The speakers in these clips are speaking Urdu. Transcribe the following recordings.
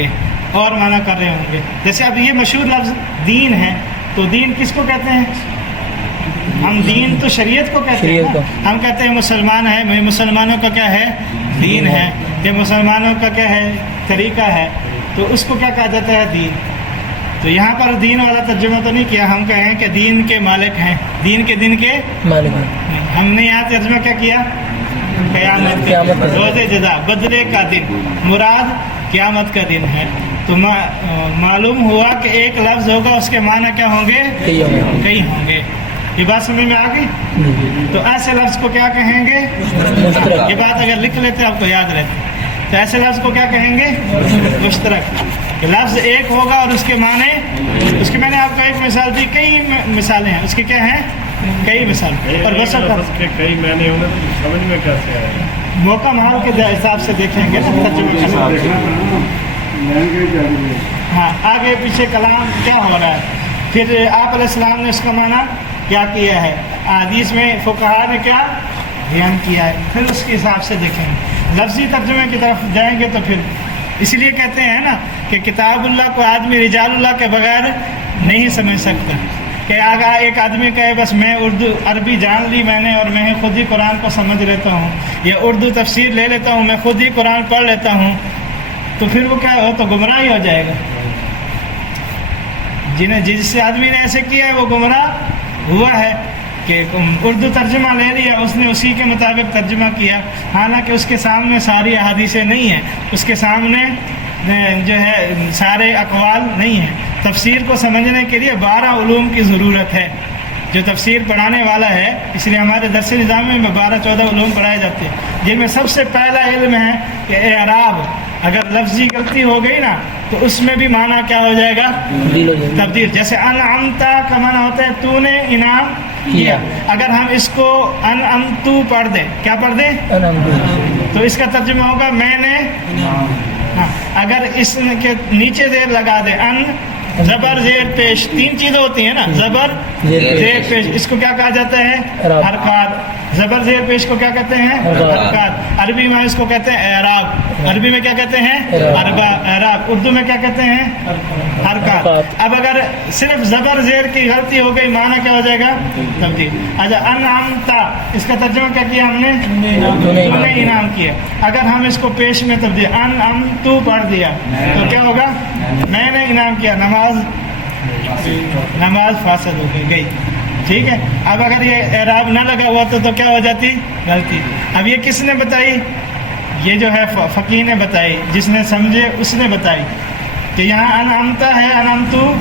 گے اور معنی کر رہے ہوں گے. جیسے اب یہ مشہور لفظ دین ہے، تو دین کس کو کہتے ہیں؟ ہم دین تو شریعت کو کہتے ہیں نا. ہم کہتے ہیں مسلمان ہے، مسلمانوں کا کیا ہے؟ دین ہے. یہ مسلمانوں کا کیا ہے؟ طریقہ ہے. تو اس کو کیا کہا جاتا ہے؟ دین. تو یہاں پر دین والا ترجمہ تو نہیں کیا، ہم کہیں کہ دین کے مالک ہیں، دین کے مالک ہیں. ہم نے یہاں ترجمہ کیا کیا؟ قیامت، روز جزا، بدلے کا دن. مراد قیامت کا دن ہے. تو معلوم ہوا کہ ایک لفظ ہوگا، اس کے معنی کیا ہوں گے؟ کئی ہوں گے. یہ بات سمجھ میں آ گئی؟ تو ایسے لفظ کو کیا کہیں گے؟ یہ بات اگر لکھ لیتے آپ کو یاد رہتی. تو ایسے لفظ کو کیا کہیں گے؟ مشترک. لفظ ایک ہوگا اور اس کے معنی، اس کی میں نے آپ کو ایک مثال دی، کئی مثالیں ہیں اس کی. کیا ہیں؟ کئی مثال. اور بس کئی معنی ہوں گے تو سمجھ میں کیسے آئے گا؟ موقع ماحول کے حساب سے دیکھیں گے ہاں آگے پیچھے کلام کیا ہو رہا ہے. پھر آپ علیہ السلام نے اس کا معنی کیا کیا ہے، حدیث میں فقہاء نے کیا بیان کیا ہے، پھر اس کے حساب سے دیکھیں گے. لفظی ترجمے کی طرف جائیں گے تو پھر اس لیے کہتے ہیں نا کہ کتاب اللہ کو آدمی رجال اللہ کے بغیر نہیں سمجھ سکتا. کہ آگا ایک آدمی کہے بس میں اردو عربی جان لی میں نے اور میں خود ہی قرآن کو سمجھ لیتا ہوں، یا اردو تفسیر لے لیتا ہوں، میں خود ہی قرآن پڑھ لیتا ہوں، تو پھر وہ کیا ہو؟ تو گمراہ ہی ہو جائے گا. جس آدمی نے ایسے کیا ہے وہ گمراہ ہوا ہے کہ اردو ترجمہ لے لیا، اس نے اسی کے مطابق ترجمہ کیا، حالانکہ اس کے سامنے ساری احادیثیں نہیں ہیں، اس کے سامنے جو ہے سارے اقوال نہیں ہیں. تفسیر کو سمجھنے کے لیے 12 علوم کی ضرورت ہے. جو تفسیر پڑھانے والا ہے، اس لیے ہمارے درس نظام میں 12-14 علوم پڑھائے جاتے ہیں، جن میں سب سے پہلا علم ہے کہ اعراب. اگر لفظی غلطی ہو گئی نا تو اس میں بھی معنی کیا ہو جائے گا؟ تبدیل. جیسے انعمتا کا معنی ہوتا ہے تو نے انعام کیا. اگر ہم اس کو انعمتو پڑھ دیں، کیا پڑھ دیں؟ تو اس کا ترجمہ ہوگا میں نے. ہاں اگر اس کے نیچے زیر لگا دیں، ان زبر زیر پیش، 3 چیزیں ہوتی ہیں نا، زبر زیر پیش، اس کو کیا کہا جاتا ہے؟ حرکات. زبر زیر پیش کو کیا کہتے ہیں؟ حرکات. عربی میں اس کو کہتے ہیں اعراب. عربی میں کیا کہتے ہیں؟ اعراب. اردو میں کیا کہتے ہیں؟ حرکات. اب اگر صرف زبر زیر کی غلطی ہو گئی، معنی کیا ہو جائے گا؟ تبدیل. اچھا انعمتا، اس کا ترجمہ کیا کیا ہم نے؟ تو نے انعام کیا. اگر ہم اس کو پیش میں تبدیل انعمتو پڑھ دیا تو کیا ہوگا؟ میں نے انعام کیا. نماز فاسد ہو گئی. ٹھیک ہے. اب اگر یہ اعراب نہ لگا ہوا تو کیا ہو جاتی؟ غلطی. اب یہ کس نے بتائی؟ یہ جو ہے فقیہ نے بتائی، جس نے سمجھے اس نے بتائی کہ یہاں انعمتا ہے، انعمتو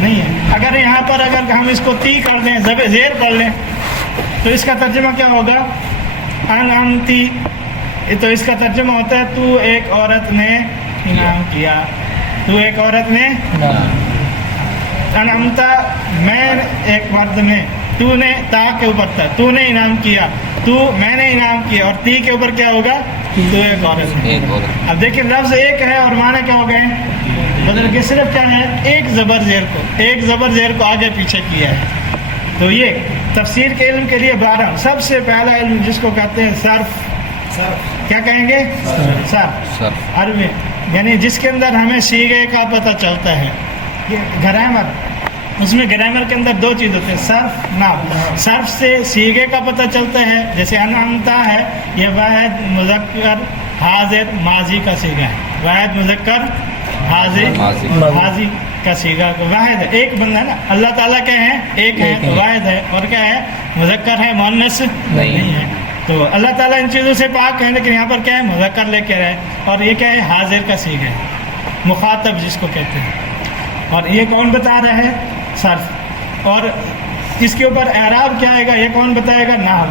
نہیں ہے. اگر یہاں پر اگر ہم اس کو تی کر دیں، زیر پڑھ لیں، تو اس کا ترجمہ کیا ہوگا؟ انعمتی. تو اس کا ترجمہ ہوتا ہے تو ایک عورت نے انعام کیا. تو ایک عورت نے انعمتا، میں ایک مرد نے، تو نے تا کے اوپر تھا، تو نے انعام کیا، تو میں نے انعام کیا، اور تی کے اوپر کیا ہوگا؟ تو ایک عورت نے. اب دیکھیں لفظ ایک ہے اور معنی کیا ہو گئے؟ بدل کے صرف کیا ہے؟ ایک زبر زیر کو آگے پیچھے کیا ہے. تو یہ تفسیر کے علم کے لیے 12. سب سے پہلا علم جس کو کہتے ہیں صرف. کیا کہیں گے؟ صرف. عربی یعنی جس کے اندر ہمیں صیغے کا پتہ چلتا ہے. گرامر، اس میں گرامر کے اندر 2 چیز ہوتے ہیں، صرف نحو. صرف سے صیغے کا پتہ چلتا ہے، جیسے انعمتا ہے، یہ واحد مذکر حاضر ماضی کا صیغہ ہے. واحد مذکر حاضر ماضی کا صیغہ واحد ہے، ایک بندہ ہے نا. اللہ تعالیٰ کیا ہے؟ ایک ہے، واحد ہے. اور کیا ہے؟ مذکر ہے، مؤنث نہیں ہے. تو اللہ تعالیٰ ان چیزوں سے پاک ہے، لیکن یہاں پر کیا ہے؟ مذکر لے کے رہے. اور یہ کیا ہے؟ حاضر کا صیغہ ہے، مخاطب جس کو کہتے ہیں. اور یہ کون بتا رہا ہے؟ صرف. اور اس کے اوپر اعراب کیا آئے گا؟ یہ کون بتائے گا؟ نحو.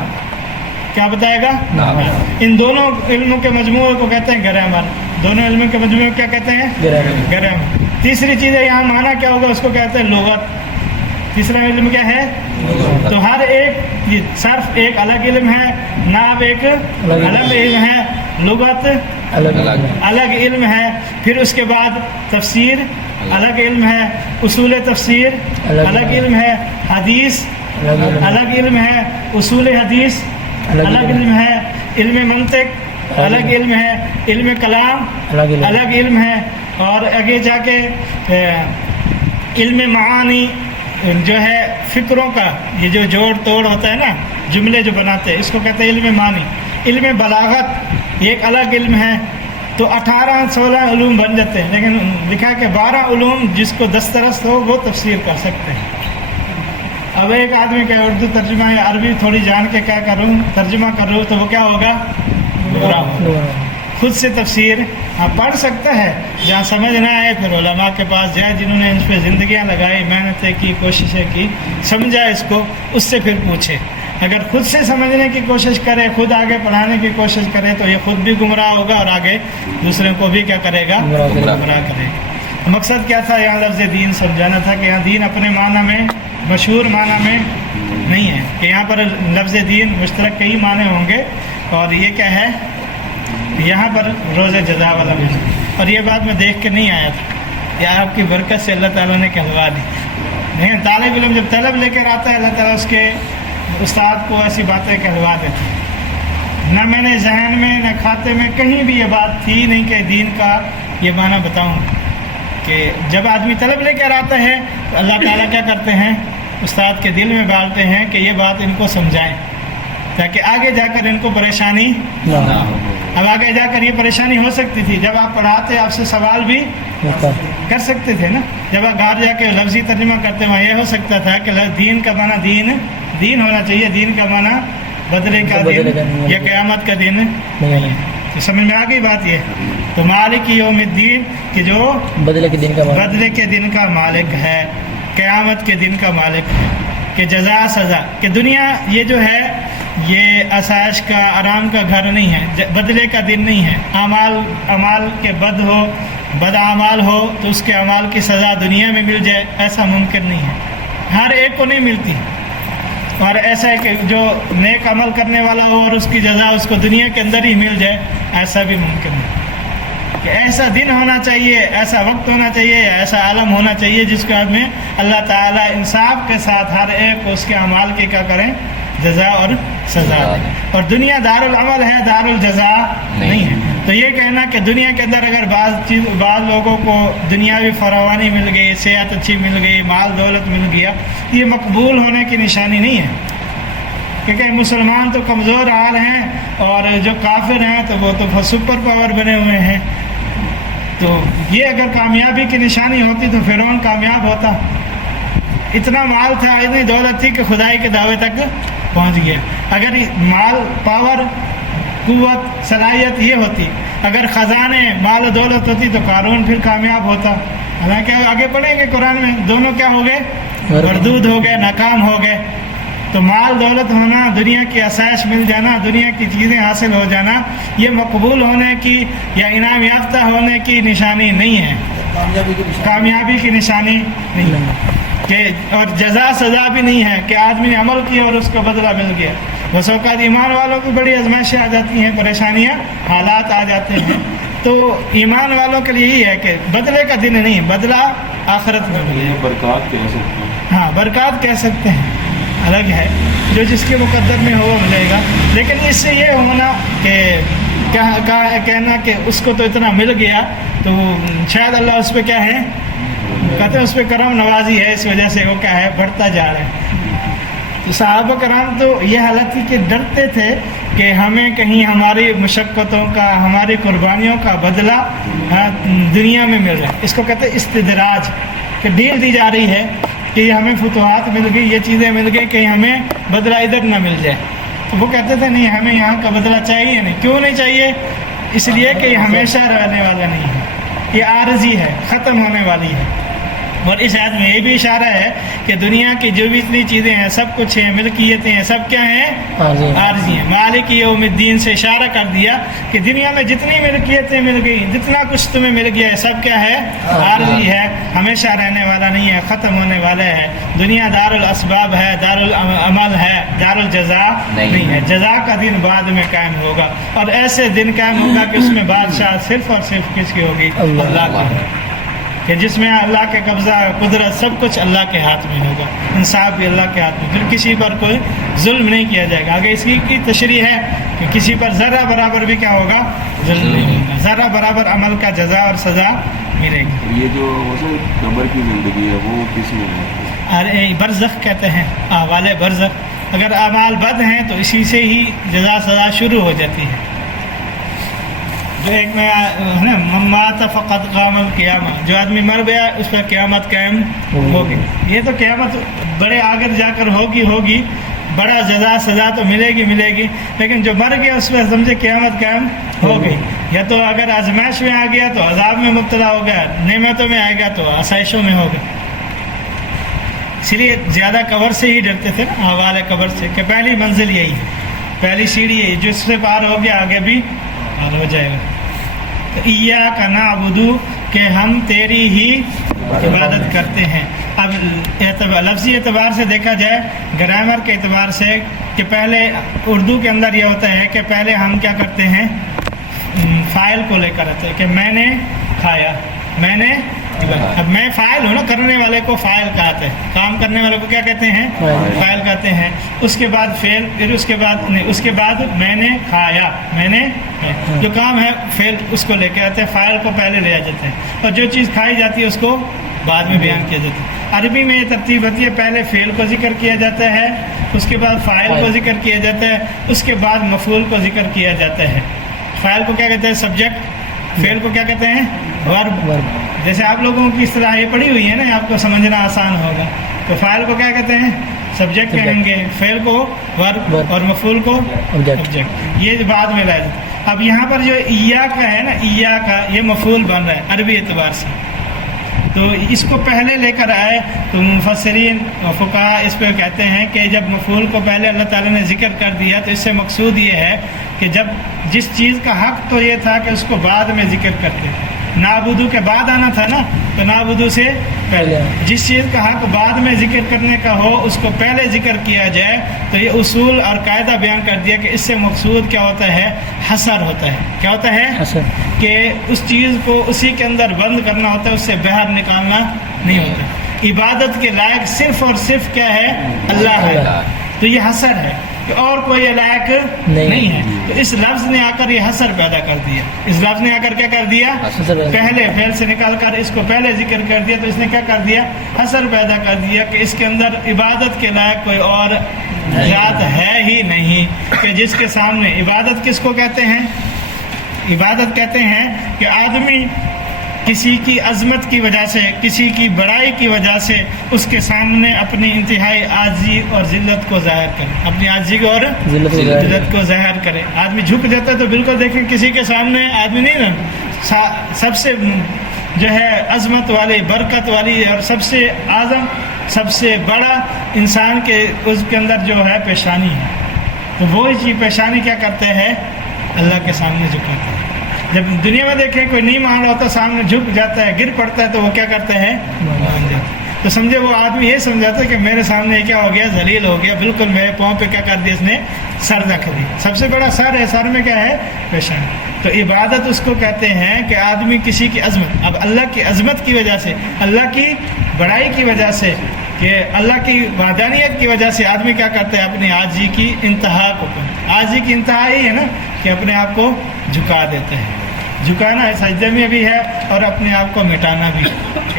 کیا بتائے گا؟ نحو. ان دونوں علموں کے مجموعے کو کہتے ہیں گرامر. دونوں علموں کے مجموعے کو کیا کہتے ہیں؟ گرامر. تیسری چیز ہے یہاں معنی کیا ہوگا؟ اس کو کہتے ہیں لغت. تیسرا علم کیا ہے؟ تو ہر ایک صرف ایک الگ علم ہے، نحو ایک الگ علم ہے، لغت الگ علم ہے. پھر اس کے بعد تفسیر الگ علم ہے، اصول تفسیر الگ علم ہے، حدیث الگ علم ہے، اصول حدیث الگ علم ہے، علم منطق الگ علم ہے، علم کلام الگ علم ہے، اور آگے جا کے علم معانی جو ہے فکروں کا یہ جو جوڑ توڑ ہوتا ہے نا، جملے جو بناتے ہیں، اس کو کہتے ہیں علم معانی۔ علم بلاغت یہ ایک الگ علم ہے، تو 18-16 علوم بن جاتے ہیں، لیکن لکھا کہ 12 علوم جس کو دسترست ہو وہ تفسیر کر سکتے ہیں۔ اب ایک آدمی کا اردو ترجمہ ہے، عربی تھوڑی جان کے کیا کروں ترجمہ کر رہا ہوں، تو وہ کیا ہوگا؟ گمراہ ہوگا۔ خود سے تفسیر پڑھ سکتا ہے، جہاں سمجھ نہ آئے پھر علماء کے پاس جائے جنہوں نے اس پہ زندگیاں لگائی، محنتیں کی، کوششیں کی، سمجھا اس کو، اس سے پھر پوچھے۔ اگر خود سے سمجھنے کی کوشش کرے، خود آگے پڑھانے کی کوشش کرے، تو یہ خود بھی گمراہ ہوگا اور آگے دوسرے کو بھی کیا کرے گا؟ گمراہ کرے گا۔ مقصد کیا تھا یہاں لفظ دین سمجھانا تھا کہ یہاں دین اپنے معنی میں، مشہور معنی میں نہیں ہے، کہ یہاں پر لفظ دین مشترک کئی معنی ہوں گے، اور یہ کیا ہے یہاں پر روز جزا والا بھی۔ اور یہ بات میں دیکھ کے نہیں آیا تھا، یہ آپ کی برکت سے اللہ تعالیٰ نے کہلوا دی۔ نہیں، طالب علم جب طلب لے کر آتا ہے، اللہ تعالیٰ اس کے استاد کو ایسی باتیں کہلوا دیتے۔ نہ میں نے ذہن میں نہ کھاتے میں کہیں بھی یہ بات تھی نہیں کہ دین کا یہ معنی بتاؤں، کہ جب آدمی طلب لے کر آتا ہے تو اللہ تعالیٰ کیا کرتے ہیں؟ استاد کے دل میں ڈالتے ہیں کہ یہ بات ان کو سمجھائیں، تاکہ آگے جا کر ان کو پریشانی نہ ہو۔ اب آگے جا کر یہ پریشانی ہو سکتی تھی، جب آپ پڑھاتے آپ سے سوال بھی کر سکتے تھے نا، جب آپ گھر جا کے لفظی ترجمہ کرتے وہاں یہ ہو سکتا تھا کہ دین کا معنی دین ہونا چاہیے، دین کا معنی بدلے کا دن یا قیامت کا دن نہیں ہے۔ تو سمجھ میں آ گئی بات یہ؟ تو مالک یوم الدین کہ جو بدلے کے دن کا مالک ہے، قیامت کے دن کا مالک ہے، کہ جزا سزا، کہ دنیا یہ جو ہے یہ آسائش کا، آرام کا گھر نہیں ہے، بدلے کا دن نہیں ہے۔ اعمال کے بد اعمال ہو تو اس کے اعمال کی سزا دنیا میں مل جائے، ایسا ممکن نہیں ہے، ہر ایک کو نہیں ملتی۔ اور ایسا ہے کہ جو نیک عمل کرنے والا ہو اور اس کی جزا اس کو دنیا کے اندر ہی مل جائے، ایسا بھی ممکن نہیں۔ کہ ایسا دن ہونا چاہیے، ایسا وقت ہونا چاہیے، یا ایسا عالم ہونا چاہیے جس کے بعد میں اللہ تعالیٰ انصاف کے ساتھ ہر ایک کو اس کے اعمال کی کیا کریں؟ جزا اور سزا دیں۔ اور دنیا دار العمل ہے، دار الجزا نہیں ہے۔ تو یہ کہنا کہ دنیا کے اندر اگر بعض لوگوں کو دنیاوی فراوانی مل گئی، صحت اچھی مل گئی، مال دولت مل گیا، یہ مقبول ہونے کی نشانی نہیں ہے، کیونکہ مسلمان تو کمزور حال ہیں اور جو کافر ہیں تو وہ تو سپر پاور بنے ہوئے ہیں۔ تو یہ اگر کامیابی کی نشانی ہوتی تو فرعون کامیاب ہوتا، اتنا مال تھا، اتنی دولت تھی کہ خدائی کے دعوے تک پہنچ گیا۔ اگر مال، پاور، قوت، صلاحیت یہ ہوتی، اگر خزانے، مال و دولت ہوتی تو قارون پھر کامیاب ہوتا۔ حالانکہ آگے پڑھیں گے قرآن میں، دونوں کیا ہو گئے؟ مردود ہو گئے، ناکام ہو گئے۔ تو مال دولت ہونا، دنیا کی آسائش مل جانا، دنیا کی چیزیں حاصل ہو جانا، یہ مقبول ہونے کی یا انعام یافتہ ہونے کی نشانی نہیں ہے، کامیابی کی نشانی نہیں ہے، کہ اور جزا سزا بھی نہیں ہے کہ آدمی نے عمل کیا اور اس کو بدلہ مل گیا۔ بس اوقات ایمان والوں کی بڑی آزمائشیں آ جاتی ہیں، پریشانیاں، حالات آ جاتے ہیں، تو ایمان والوں کے لیے یہی ہے کہ بدلے کا دن نہیں، بدلہ آخرت میں ملے۔ برکات کہہ سکتے ہیں، ہاں برکات کہہ سکتے ہیں، الگ ہے، جو جس کے مقدر میں ہو ملے گا۔ لیکن اس سے یہ ہونا کہ کہنا کہ اس کو تو اتنا مل گیا تو شاید اللہ اس پہ کیا ہے، کہتے ہیں اس پہ کرم نوازی ہے، اس وجہ سے وہ کیا ہے، بڑھتا جا رہا ہے۔ تو صحابہ کرام تو یہ حالت تھی کہ ڈرتے تھے کہ ہمیں کہیں ہماری مشقتوں کا، ہماری قربانیوں کا بدلہ دنیا میں مل رہا ہے۔ اس کو کہتے ہیں استدراج، کہ ڈیل دی جا رہی ہے کہ یہ ہمیں فتوحات مل گئی، یہ چیزیں مل گئی، کہ ہمیں بدلہ ادھر نہ مل جائے۔ تو وہ کہتے تھے نہیں، ہمیں یہاں کا بدلہ چاہیے نہیں۔ کیوں نہیں چاہیے؟ اس لیے کہ یہ ہمیشہ رہنے والا نہیں ہے، یہ عارضی ہے، ختم ہونے والی ہے۔ اور اس آیت میں یہ بھی اشارہ ہے کہ دنیا کی جو بھی اتنی چیزیں ہیں، سب کچھ ہیں، ملکیتیں ہیں، سب کیا ہیں؟ عارضی ہیں۔ مالک یوم الدین سے اشارہ کر دیا کہ دنیا میں جتنی ملکیتیں مل گئی، جتنا کچھ تمہیں مل گیا ہے، سب کیا ہے؟ عارضی ہے، ہمیشہ رہنے والا نہیں ہے، ختم ہونے والا ہے۔ دنیا دار الاسباب ہے، دار العمل ہے، دار الجزا نہیں ہے۔ جزا کا دن بعد میں قائم ہوگا، اور ایسے دن قائم ہوگا کہ اس میں بادشاہ صرف اور صرف کس کی ہوگی؟ اللہ کی، کہ جس میں اللہ کے قبضہ، قدرت، سب کچھ اللہ کے ہاتھ میں ہوگا، انصاف بھی اللہ کے ہاتھ میں، پھر کسی پر کوئی ظلم نہیں کیا جائے گا۔ آگے اس کی تشریح ہے کہ کسی پر ذرہ برابر بھی کیا ہوگا ظلم نہیں ہوگا, ذرہ برابر عمل کا جزا اور سزا ملے گی. یہ جو قبر کی زندگی ہے وہ کس میں ہے؟ ارے برزخ کہتے ہیں, احوال برزخ. اگر اعمال بد ہیں تو اسی سے ہی جزا سزا شروع ہو جاتی ہے. جو ایک میں ہے نا ممات فقط قام القیامہ, جو آدمی مر گیا اس پر قیامت قائم ہوگی. یہ تو قیامت بڑے آگے جا کر ہوگی, بڑا جزا سزا تو ملے گی, لیکن جو مر گیا اس پہ سمجھے قیامت قائم ہو گئی. یا تو اگر آزمائش میں آ گیا تو عذاب میں مبتلا ہو گیا, نعمتوں میں آئے گا تو آسائشوں میں ہو گیا. اس لیے زیادہ قبر سے ہی ڈرتے تھے نا, احوال قبر سے, کہ پہلی منزل یہی, پہلی سیڑھی یہی, جو اس سے پار ہو گیا آگے بھی پار ہو جائے گا. تو ایاک نعبد کہ ہم تیری ہی عبادت کرتے ہیں. اب لفظی اعتبار سے دیکھا جائے, گرامر کے اعتبار سے, کہ پہلے اردو کے اندر یہ ہوتا ہے کہ پہلے ہم کیا کرتے ہیں, فاعل کو لے کر آتے ہیں کہ میں نے کھایا, میں نے. اب میں فاعل ہوں نا, کرنے والے کو فاعل کہتے ہیں, کام کرنے والے کو کیا کہتے ہیں, فاعل کہتے ہیں. اس کے بعد فعل, پھر اس کے بعد میں نے کھایا, میں نے جو کام ہے فعل اس کو لے کے آتے ہیں, فاعل کو پہلے لے جاتے ہیں, اور جو چیز کھائی جاتی ہے اس کو بعد میں بیان کیا جاتا ہے. عربی میں یہ ترتیب ہوتی ہے, پہلے فعل کو ذکر کیا جاتا ہے, اس کے بعد فاعل کو ذکر کیا جاتا ہے, اس کے بعد مفعول کو ذکر کیا جاتا ہے. فاعل کو کیا کہتے ہیں, سبجیکٹ. فعل کو کیا کہتے ہیں, ورب. جیسے آپ لوگوں کی اصطلاح یہ پڑھی ہوئی ہے نا, آپ کو سمجھنا آسان ہوگا. تو فاعل کو کیا کہتے ہیں, سبجیکٹ کہیں گے, فعل کو ورب, اور مفعول کو آبجیکٹ. یہ بعد میں لایا جاتا ہے. اب یہاں پر جو ایاک ہے نا, ایاک یہ مفعول بن رہا ہے عربی اعتبار سے, تو اس کو پہلے لے کر آئے. تو مفسرین اور فقہاء اس پہ کہتے ہیں کہ جب مفعول کو پہلے اللہ تعالیٰ نے ذکر کر دیا تو اس سے مقصود یہ ہے کہ جب جس چیز کا حق تو یہ تھا کہ اس کو بعد میں ذکر کرتے, نعبدو کے بعد آنا تھا نا, تو نعبدو سے پہلے جس چیز کا حق بعد میں ذکر کرنے کا ہو اس کو پہلے ذکر کیا جائے. تو یہ اصول اور قاعدہ بیان کر دیا کہ اس سے مقصود کیا ہوتا ہے, حصر ہوتا ہے. کیا ہوتا ہے, کہ اس چیز کو اسی کے اندر بند کرنا ہوتا ہے, اس سے باہر نکالنا نہیں ہوتا. عبادت کے لائق صرف اور صرف کیا ہے, اللہ ہے. تو یہ حصر ہے کہ اور کوئی لائق نہیں ہے. تو اس لفظ نے آ کر یہ حصر پیدا کر دیا. اس لفظ نے آ کر کیا کر دیا, پہلے فعل سے نکال کر اس کو پہلے ذکر کر دیا. تو اس نے کیا کر دیا, حصر پیدا کر دیا کہ اس کے اندر عبادت کے لائق کوئی اور ذات ہے ہی نہیں, کہ جس کے سامنے عبادت کس کو کہتے ہیں, عبادت کہتے ہیں کہ آدمی کسی کی عظمت کی وجہ سے, کسی کی بڑائی کی وجہ سے اس کے سامنے اپنی انتہائی عاجزی اور ذلت کو ظاہر کرے, اپنی عاجزی اور ذلت کو ظاہر کرے. آدمی جھک جاتا ہے تو بالکل دیکھیں کسی کے سامنے آدمی نہیں نا, سب سے جو ہے عظمت والی, برکت والی اور سب سے اعظم, سب سے بڑا انسان کے اس کے اندر جو ہے پیشانی ہے. تو وہی چیز پیشانی کیا کرتے ہیں, اللہ کے سامنے جھکاتے ہیں. جب دنیا میں دیکھیں کوئی نہیں مان رہا ہوتا, سامنے جھک جاتا ہے, گر پڑتا ہے, تو وہ کیا کرتے ہیں, مان جاتے. تو سمجھے وہ آدمی یہ سمجھاتا ہے کہ میرے سامنے کیا ہو گیا, ذلیل ہو گیا, بالکل میرے پاؤں پہ کیا کر دیا اس نے, سر رکھ دی. سب سے بڑا سر ہے, سر میں کیا ہے, پیشانی. تو عبادت اس کو کہتے ہیں کہ آدمی کسی کی عظمت, اب اللہ کی عظمت کی وجہ سے, اللہ کی بڑائی کی وجہ سے, کہ اللہ کی وحدانیت کی وجہ سے آدمی کیا کرتا ہے, اپنی عاجزی کی انتہا کو, عاجزی کی انتہا ہی ہے نا کہ اپنے آپ کو جھکا دیتے ہیں. جھکانا ہے سجدے میں بھی ہے اور اپنے آپ کو مٹانا بھی,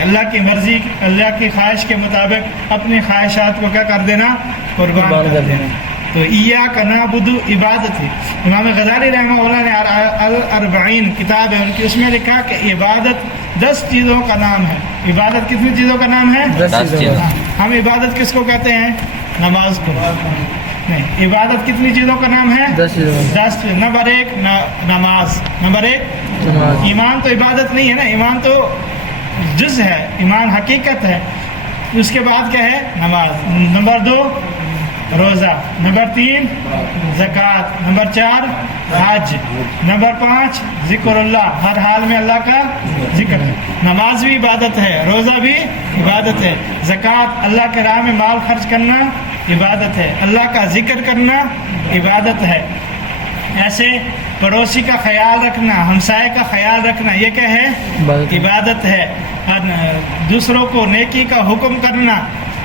اللہ کی مرضی, اللہ کی خواہش کے مطابق اپنی خواہشات کو کیا کر دینا, قربان کر دینا. تو ایاک نعبد عبادت ہے. امام غزالی رحمہ اللہ نے الاربعین کتاب ہے ان کی, اس میں لکھا کہ عبادت 10 چیزوں کا نام ہے. عبادت کتنی چیزوں کا نام ہے, 10 چیزوں. ہم عبادت کس کو کہتے ہیں, نماز کو نہیں. عبادت کتنی چیزوں کا نام ہے, 10. نمبر 1 نماز, نمبر 1 ایمان. تو عبادت نہیں ہے نا, ایمان تو جز ہے, ایمان حقیقت ہے. اس کے بعد کیا ہے, نماز. نمبر 2 روزہ. نمبر 3 زکوٰۃ. نمبر 4 حج. نمبر 5 ذکر اللہ, ہر حال میں اللہ کا ذکر ہے. نماز بھی عبادت ہے, روزہ بھی عبادت ہے, زکوٰۃ اللہ کے راہ میں مال خرچ کرنا عبادت ہے, اللہ کا ذکر کرنا عبادت ہے. ایسے پڑوسی کا خیال رکھنا, ہمسائے کا خیال رکھنا, یہ کیا ہے, عبادت ہے. دوسروں کو نیکی کا حکم کرنا,